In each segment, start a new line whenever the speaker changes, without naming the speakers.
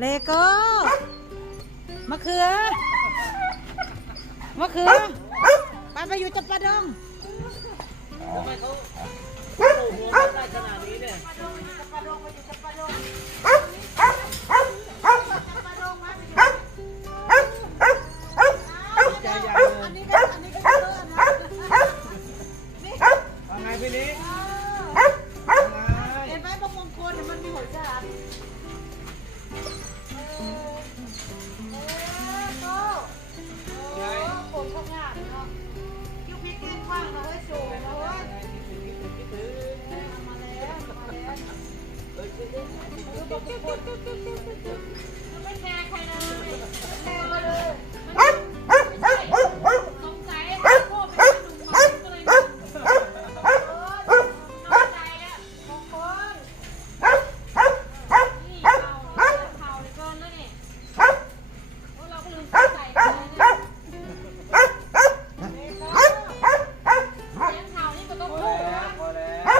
เลโก้มะเขือไปอยู่จับปลาดง
ทำไมเขาโอ้โหได้ขนาดนี้เนี่ยใจใหญ่เลยเอาไงพี่นี้
เห็นไหมบางมงคลมันมีหัวใจผมก็งามเนาะคิวพิกแกงกว้างเราให้สูงนะเว้ยมาแล้วไม่แคร์ใครเลยไม่แคร์เลยสงสัยพวกเป็นหนุ่มน้อยก็เลยน้อยใจอ่ะบางคนนี่เผาเลยเกินแล้วนี่เราก็ลืมใส่เลยนะเลี้ยงเผานี่ก็ต้องพูดนะ
พอแล้ว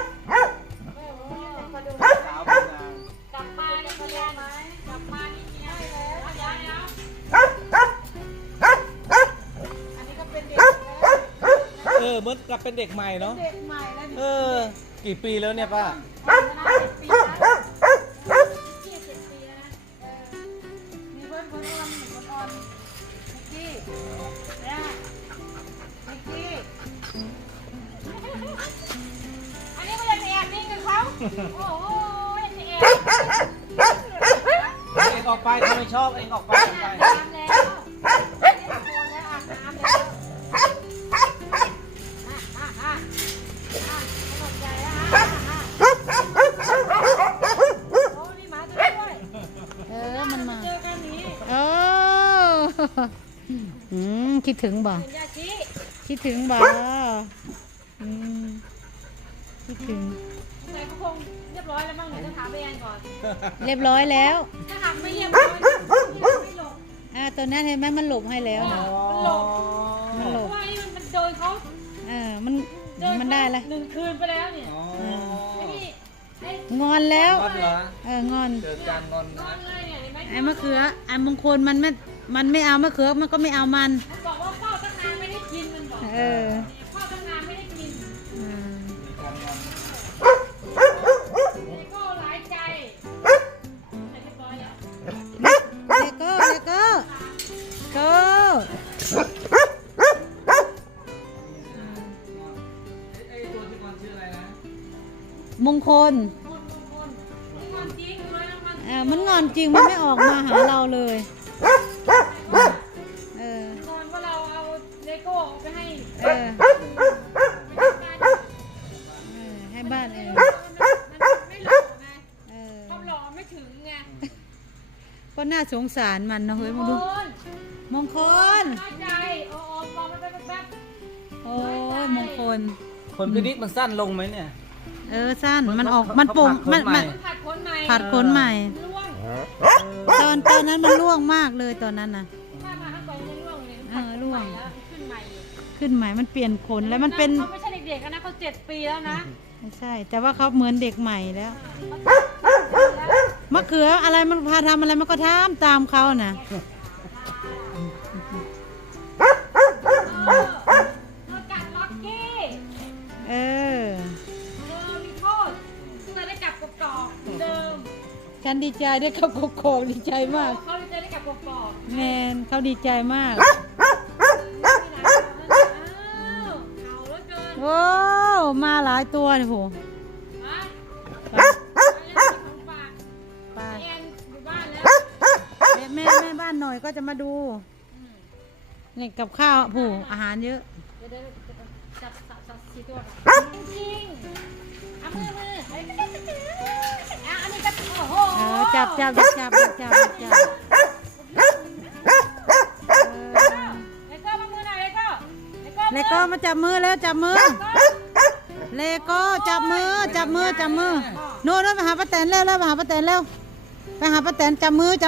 สาวเป็นนาง
จับปลาเนี่ยเขาเลี้ยงไหมจับปลานี่เนี่ยเขาเลี้ยงแล้วอันนี้ก็เป็นเด็ก
เหมือนกับเป็นเด็กใหม่เนาะ
เด็กใหม่แล้ว
กี่ปีแล้วเนี่ยป้า
7 ปีแล้ว7 ปีแล้วนะมีเพื่อนคนออนนิกกี้เนี่ยนิกกี้อันนี้ก็ยังแอบวิ่งกับเขาโอ้โหยังแอบ
เองออกไปถ้าไม่ชอบเองออกไป
อาบน้ำแล้วเรียกโคนแล้วอาบน้ำแล้วไม่หมดใจแล้วโอ้นี่หมาตัวด้วยมันมาเจอกันนี้คิดถึงบ่ยาชีคิดถึงบ่คิดถึงแต่ก็คงเรียบร้อยแล้วมั้งเดี๋ยวจะถามไปแอนก่อนเรียบร้อยแล้วถ้าหากไม่เรียบร้อยไม่หลบตัวนั้นเห็นไหมมันหลบให้แล้วนะมันหลบเพราะว่านี่มันโดนเขามันได้แล้ว1 คืนไปแล้วเนี่ยงอนแล้วงอน
เจอการงอน
เลยเนี่ยเห็นไหมไอ้มะเขือไอ้มงคลมันไม่เอามะเขือมันก็ไม่เอามันบอกว่าพ่อตั้งนานไม่ได้กินมันบอกพ่อตั้งนานไม่ได้กินนี่ก็หลายใจเรียบร้อยแล้วเลโก้
ไอ้ตัวที่งอนชื่ออะไรนะ
มงคลมันงอนจริงมันไม่ออกมาหาเราเลยตอนว่าเราเอาเลโก้ไปให้ให้บ้านมันไม่หล่อไงความหล่อไม่ถึงไงก็น่าสงสารมันนะเฮ้ยมึงดูมงคลน้อยใจมองมันไปแป๊บโอ้ยมงคล
คนพินิจมันสั้นลงไหมเนี่ย
สั้นมันออกมันปุ่มมันผัดขนใหม่ตอนนั้นมันร่วงมากเลยตอนนั้นน่ะร่วงขึ้นใหม่มันเปลี่ยนขนแล้วมันเป็นเขาไม่ใช่เด็กๆนะเขา7 ปีแล้วนะไม่ใช่แต่ว่าเขาเหมือนเด็กใหม่แล้วมะเขืออะไรมันพาทำอะไรมันก็ทำตามเขานะกัดล็อกกี้มีโทษจะได้กลับกอกเดิมฉันดีใจได้กลับกอกดีใจมากเขาดีใจได้กลับกอกแมนเขาดีใจมากโอ้มาหลายตัวเลยโหแม่บ้านหน่อยก็จะมาดูนี่กับข้าวผู้อาหารเยอะจับ4 ตัวจริงๆเอามืออันนี้ก็โอ้โหจับเลโก้มาจับมือแล้วจับมือเลโก้จับมือโน่นไปหาป้าแตนเร็วไปหาป้าแตนเร็วไปหาป้าแตนจับมือ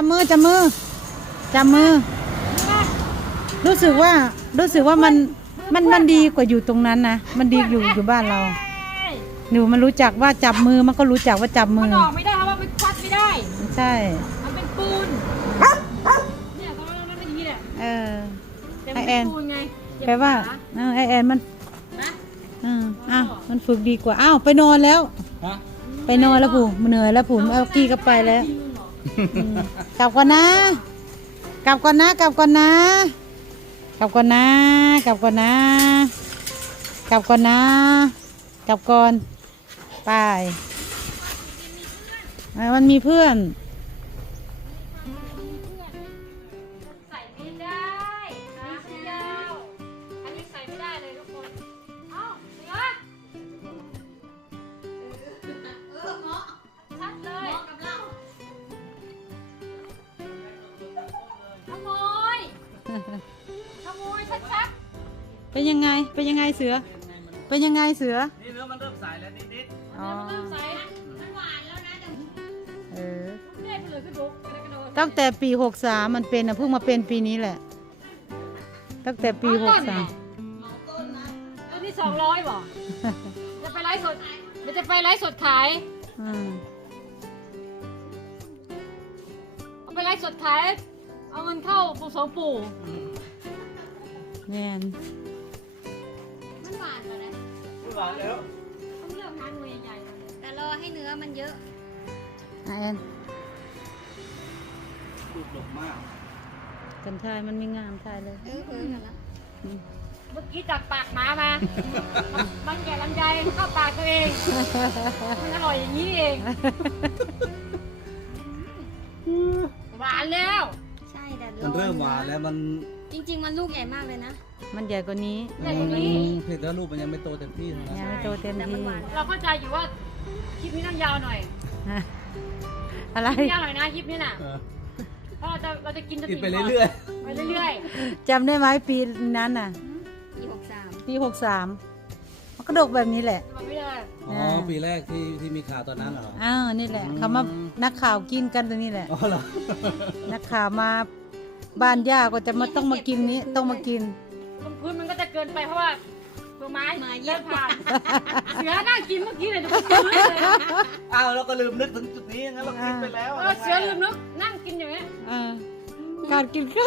รู้สึกว่ามันดีกว่าอยู่ตรงนั้นนะมันดีอยู่บ้านเราหนูมันรู้จักว่าจับมือมันก็รู้จักว่าจับมือมันออกไม่ได้เพราะว่ามันควัดไม่ได้ใช่มันเป็นปื้แอน
ปูนไงเจ็บ
แปลว่า
ขา
ไอแอนมัน
นะ
อ้าวมันฝึกดีกว่าอ้าวไปนอนแล้ว
ฮะ
ไปนอนแล้วผู้เหนื่อยแล้วผู้เอากี้ก็ไปแล้วอืมกลับก่อนนะ กลับก่อนนะ กลับก่อนนะ กลับก่อนนะ กลับก่อนนะ กลับก่อนนะ กลับก่อนไปมันมีเพื่อน
ใส่ไม่ได้นะพี่ยาวอันนี้ใส่ไม่ได้เลยทุกคนเอ้าเหนือเหมาะชัดเลยเหมาะกับเราขโมยขโมยชัด
เป็นยังไง เป็นยังไงเสือ เป็นยังไงเสือ
นี่เนื้อมันเริ่มใสแล้วนิด
ๆมันเริ่มใส่นะมันหวานแล้วนะแต่
เออ
ไม่ได้ไปเลยขึ้นลุกกระโดด
ตั้งแต่ปี63มันเป็นเพิ่งมาเป็นปีนี้แหละ ตั้งแต่ปี63
ตัวนี้200บ่จะไปไลฟ์สดเดี๋ยวจะไปไลฟ์สดขาย
อืม
เอาไปไลฟ์สดขายเอาเงินเข้าปู่สองปู่
แน่น
มันหวานกว่านะ
ๆไม่หวานแล้ว
ต้องเลือกหาหน่วยใหญ่ๆก่อน
แต่รอให้เนื้อมันเยอะ
แอน
ลูกดกมาก
กันทายมันไม่งามทายเลย
เพิ่งกันแล้ว
เมื่อกี้จากปากหมามามันแก่ลำไยเข้าปากตัวเองมันอร่อยอย่างนี้เองหวานแล้ว
ใช่แต่
มันเริ่มหวานแล้วมัน
จริง ๆ มันลูกใหญ่มากเลยนะ
มันใหญ่กว่านี้
ใหญ่กว่านี้
เผ็ดแล้วลูกมันยังไม่โตเต็มที่นะ
ยังไม่โตเต็ม
แต่มั
ที่
นหวาน
เราเข้าใจอยู่ว่าคลิปนี้ต้องยาวหน่อย
อะไร
ยาวหน่อยนะคลิปนี้น่ะ
เออ
เพราะเราจะกินจน
กินไป
ก่
เรื่อย
ไปเรื่อย
จำได้ไหมปีนั้นน่ะ
ปี63
ปี63มันก็ดกแบบนี้แหละ
ๆมันไม่ได้
ๆอ๋อปีแรกที่มีข่าวตอนนั้นเหรอ
อ้าวนี่แหละเขามานักข่าวกินกันตรงนี้แหละ
อ๋อเหรอ
นักข่าวมาบ้านย่าก็จะมาต้องมากินนี้ต้องมากิน
บนพื้นมันก็จะเกินไปเพราะว่าตัวไม้เลื่อนผ่านเสือนั่งกินเมื่อกี้เลยทุกคนเลย
อ้าวเราก็ลืมนึกถึงจุดนี้งั้นเรากินไปแล้ว
เสือลืมนึกนั่งกินอย่างเงี้ย
การกินข้าว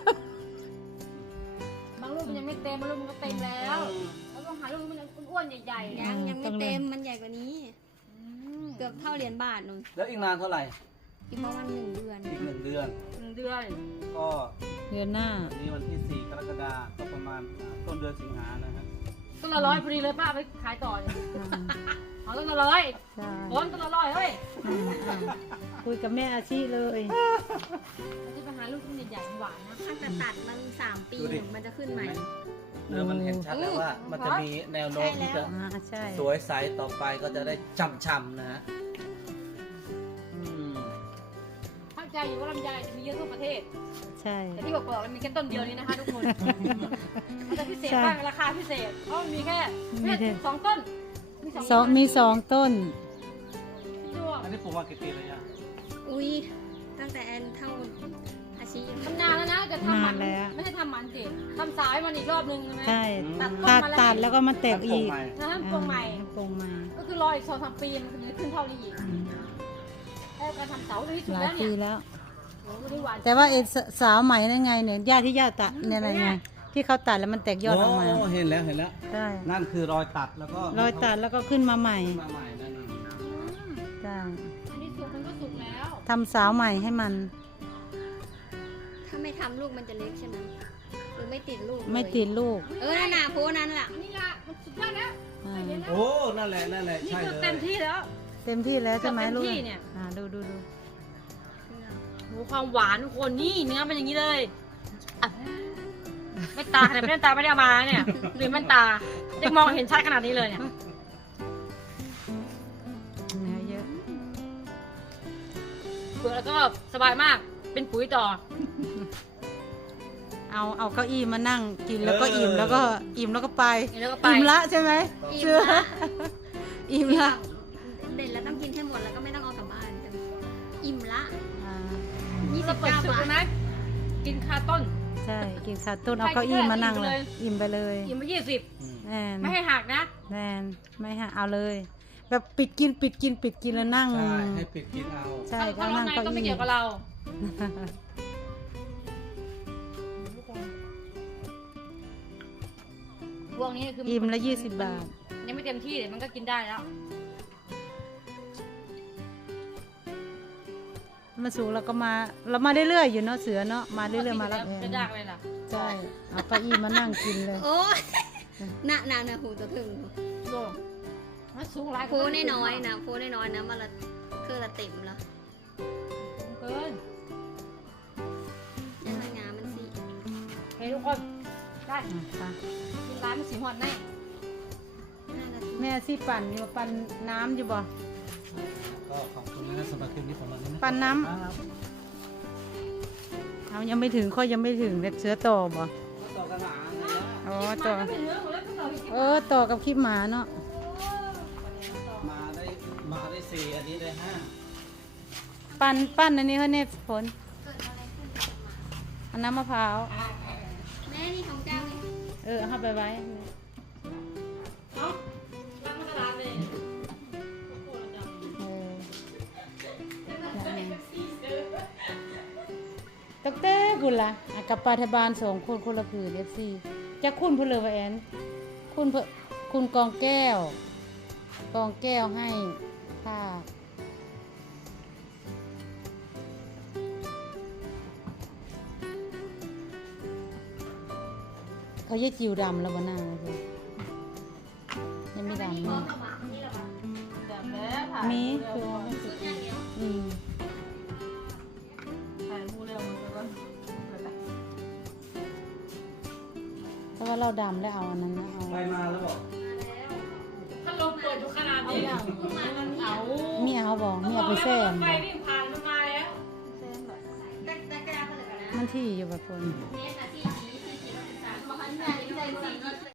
บางลูกมันยังไม่เต็มบางลูกมันก็เต็มแล้วเราต้องหาลูกมันอ้วนๆใหญ่ๆ
ยังไม่เต็มมันใหญ่กว่านี้ เกือบเท่าเหรียญบาทนู่น
แล้วอีกนานเท่าไหร่
อีกประมาณ1 เดือน
อีก1 เดือน
1 เดือน
ก็
เดือนหน้า
วันนี้วันที่ 4 กรกฎาคมก็ประมาณต้นเดือนสิงหานะครับ
ต้นละ100พอดีเลยป้าไปขายต่อเลยเอาต้นละ100
ใช่
ต้นละ100เฮ้ย
คุยกับแม่อาชีเลย
เราจะไปหาลูกที่ใหญ่ๆหวานนะ
ถ้าจะตัดมัน3 ปีมันจะขึ้นใหม่
เริ่มมันเห็นชัดแล้วว่ามันจะมีแนวโน้มที่จะ
ใช่
สวยใสต่อไปก็จะได้ช่ำๆนะฮะอืม
เข้าใจอยู่ว่าลำไยมีเยอะทั่วประเทศ
ใช่
แต่ที่บอกมันมีแค่ต้นเดียวนี้นะคะทุกคนมันจะพิเศษบ้างราคาพิเศษเพราะมันมีแค่2 ต้นมี
มีสองต้น
ช่วง
อันนี้ปลูกมากี่ปีแล้วยัง
อุ้ยตั้งแต่แอนเท่าอาชี
ทำนานแล้วนะจะทำมันไม่ใช่ทำมันสิทำสายมันอีกรอบนึงใช่ไหม
ใช่
ตัดต้น
ตัด
มา
ตัดแล้วก็มาแตกอีก
นะฮะปลงใหม่
ปรงใหม่
ก็คือรออีก2-3 ปีมันจะขึ้นเท่านี้อีกแล้วการทำเสาที่สุด
หลา
แล้
ยว
เนี่
ปี
ย
แล้ว
โอ้โหนี่หวาน
แต่ว่าไอ้สาวใหม่นั่นไงเนี่ยญาติที่ญาติตัดเนี่ยอะไรไงที่เขาตัดแล้วมันแตกยอดออกมา
โเห็นแล้วเห็นแล้ว
ใช่
นั่นคือรอยตัดแล้วก็
รอยตัดแล้วก็ขึ้นมาใหม่
ขึ้นมาใหม่นั่นเอง
ใช่
อันนี้สุกมันก็สุกแล้ว
ทำสาวใหม่ให้มัน
ถ้าไม่ทำลูกมันจะเล็กใช่ไหมหรือไม่ติดลูกเลย
ไม่ติดลูก
นั่นน่ะโพนั้นล่ะ
อันนี้ละมันสุดยอดแล้ว
อ่า
เห็นแล้ว
โอ้นั่นแหละนั่นแหละ
นี่
ใช่
คือ
เลย
เต็มที่แล้ว
เต็มที่แล้วใช่ไหม
เต็ม
ลูก
ที่เนี่ย
ดู
โอ้ความหวานทุกคนนี่เนื้อเป็นอย่างนี้เลยอ่ะแว่นตาแต่แว่นตาไม่ได้เอามาเนี่ยหรือแว่นตาจะมองเห็นชัดขนาดนี้เลยเนี่ย
เนื้อเยอะ
เปลือกแล้วก็สบายมากเป็นปุ๋ยต่อ
เอาเก้าอี้มานั่งกินแล้วก็อิ่มแล้วก็อิ่มแล้วก็ไป
แล้วก็ไป
อิ่มละใช่ไหม
อิ่ม
เชื่อ
ละ
อิ่มละ
เด็ดแล้วต้องกินให้หมดแล้วก็ไม่ต้องเอากลับบ้านจะอิ่มละ
อ่า
เราเปิด
29
สุก
บาท
ใช่ไหมกินคาต้น
ใช่กินข้าวต้นเอาเก้าอี้มานั่งเลย อิ่มไปเลย
อิ่มไป
อืม
แนน
20ไม่ให้หักนะ
แนนไม่ฮะเอาเลย แบบปิดกินแล้วนั่ง
ใช่ให้ปิดกินเอา
ใช่
ถ้า
ก็
ร้อ
นั่
น
ง
ใน
เก้า
ก็ไม่
อี้
เกี่ยวกับเราพวกนี้คือ
อิ่มละ20 บาท
ยังไม่เต็มที่เลยมันก็กินได้แล้ว
มาสูงเราก็มาเรามาเรื่อยๆอยู่เนาะเสือเนาะมาเรื่อยๆมารับแอน
จะยากเลยล่ะ
ใช่เอาเก้าอี้มานั่งกินเลย
โอ้ยหนักหูจะถึง
โดมันสูงหลาย
โพน้อยๆนะโพน้อยๆนะมันละคือละเต็มละ
สูงเกิน
ยังไงงานมันสิ
เฮ้ยทุกคนได้
ค่ะ
กินร้านมันสีหอดแน่
5 นาที
แม่ซี่ปั่นอยู่ปั่นน้ำอยู่บ่
ก็ขอบคุณนะสำหรับคลิปนี้ของเราะ
ปั่นน้ำ
ครับ
เอายังไม่ถึงข้อยังไม่ถึงเล็บเสือต่อบ่
ก็ต่อกันหนาไงนะ
อ๋อต่อ
มันก็เป็นเรื่องของเรื่องของเราอีก
ต่อกับคลิปหมาเนาะ
มาได้สี่อันนี้ได้ห้า
ปั้นอันนี้เขาเน็ตผล
เกิดอะไรขึ้น
อันน้ำมะพร้าว
แม่นี่ของเจ้านี่
เอาไปไว้
เนาะร้านมันตลาดเลย
ตักเต้กุล่ะกับปาทบาล2 คนคนละผืน FC จะคุณเพนเลยว่าแอนคุณกองแก้วให้ผ้าเขาจะจิวดำแล้วบ่หน้าเลยยังไม่ดำ
พร้อ
เนาะ
มกับหมาคนนี้เหรอวะ
แบบแล้วถ่าย
มี
เร็
คือ
ว
ชุดอย่างเดียว
ถ่ายมูเร็วแล้วก็
เพราะว่าเราดำแล้วเอาอันนั้นนะเอา
ไปมาแล้วบอก
ถ้าลมเปิดอยู่ขนาดนี้เอา
มีเอาบอกมีเอาไปแซม
ไฟวิ่งผ่านมันมาแล้ว
แต่กระดาษก็เหลือนะ
มันที่อยู่แบบคน
เนสนาที